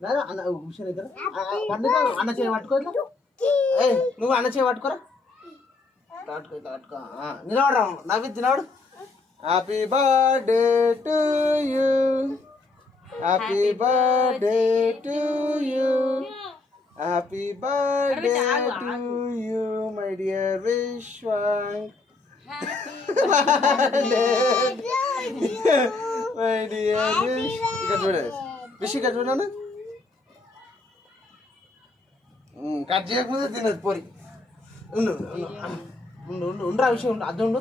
అన్న కూర్చొని ఇద్దరు పండుగ అన్న చేయి పట్టుకో నువ్వు అన్న చేయి పట్టుకోరా పట్టుకో నిలబడరా నవ్వి నిలబడు happy birthday to you happy birthday to you happy birthday to you my dear Vishwank my dear Vish ఇక్కడ చూడండి విష్ ఇక్కడ చూడనా కట్ చేయకముందే తినదు పోరి ఉండు ఉండు ఉండు ఉండరా విషయం ఉండు అది ఉండు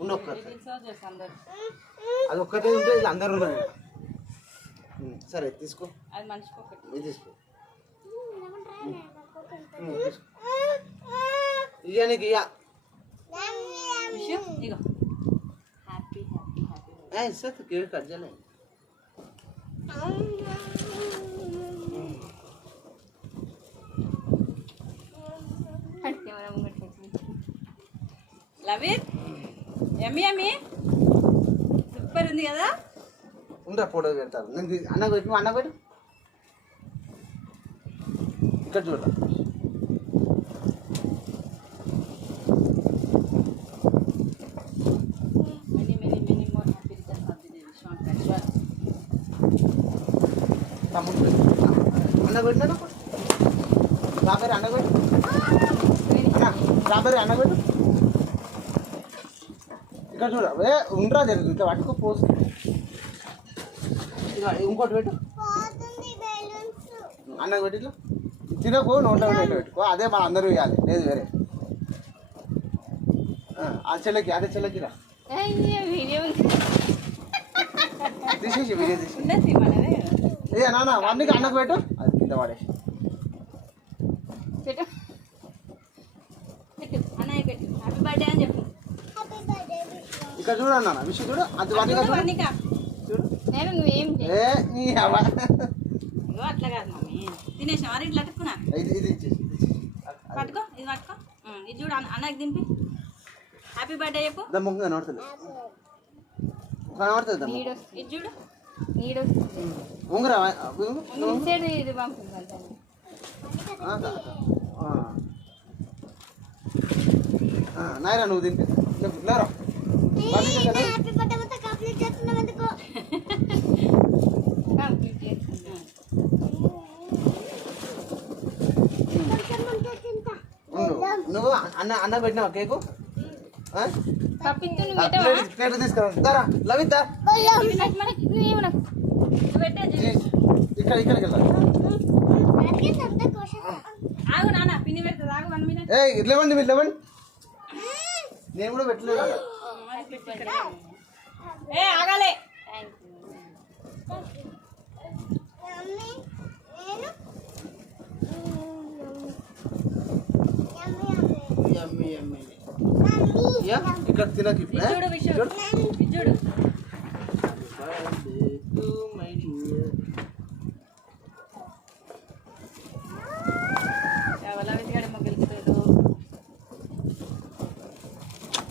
ఉండు ఒక్కటి అది ఒక్కటే ఉంటే అందరు ఉన్నారు సరే తీసుకో ఇది తీసుకో ఇక నీకు ఇక సార్ కేక్ కట్ చేయలేదు love it yummy yummy super ఉంది కదా ఉండరా ఫోటో పెడతారు నేను అన్న పెట్టు అన్న పెట్టు ఇక్కడ చూడరా తమ్ముడు అన్న పెట్టినా స్ట్రాబెర్రీ అన్న పెట్టు అన్న స్ట్రాబెర్రీ అన్న పెట్టు ఇక్కడ చూడ ఉండరా జరుగుతుంది ఇట్లా పట్టుకో పోసి ఇంకోటి పెట్టు అన్న పెట్టి ఇట్లా తినకు నోట్లో పెట్టుకో అదే మన అందరూ ఇవ్వాలి లేదు వేరే ఆ చెల్లకి అదే చెల్లకిరా తీసేసి వీడియో తీసి ఏ నాన్న వాడికి అన్నకు పెట్టు అది కింద పడేసి ఇక్కడ చూడండి నాన్న విషయం చూడు అది వాడిగా చూడు ఏ నీ అట్లా కాదు మమ్మీ తినేసిన మరి ఇట్లా అట్టుకున్నా ఇది పట్టుకో ఇది పట్టుకో ఇది చూడు అన్నకి దింపి హ్యాపీ బర్త్డే చెప్పు దమ్ముగా నడుతుంది కనబడుతుంది ఇది చూడు ఉంగరా నాయరా నువ్వు తింటే లేరా నువ్వు అన్న పెట్టినావా కేకు ప్లేట్ తీసుకురా లవిద్దా ఇక్కడ ఇక్కడికి వెళ్ళాలి లేవండి మీరు లేవండి నేను కూడా పెట్టలేదు ఆగాలే ఇక్కడ తినకి చూడు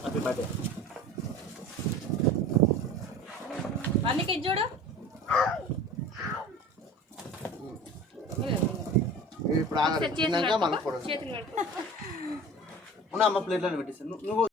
హ్యాపీ బర్త్డే అన్నికి చూడు ఇప్పుడు ఆగా మళ్ళీ ఫోటో ఉన్న అమ్మ ప్లేట్లను పెట్టేస్తాను నువ్వు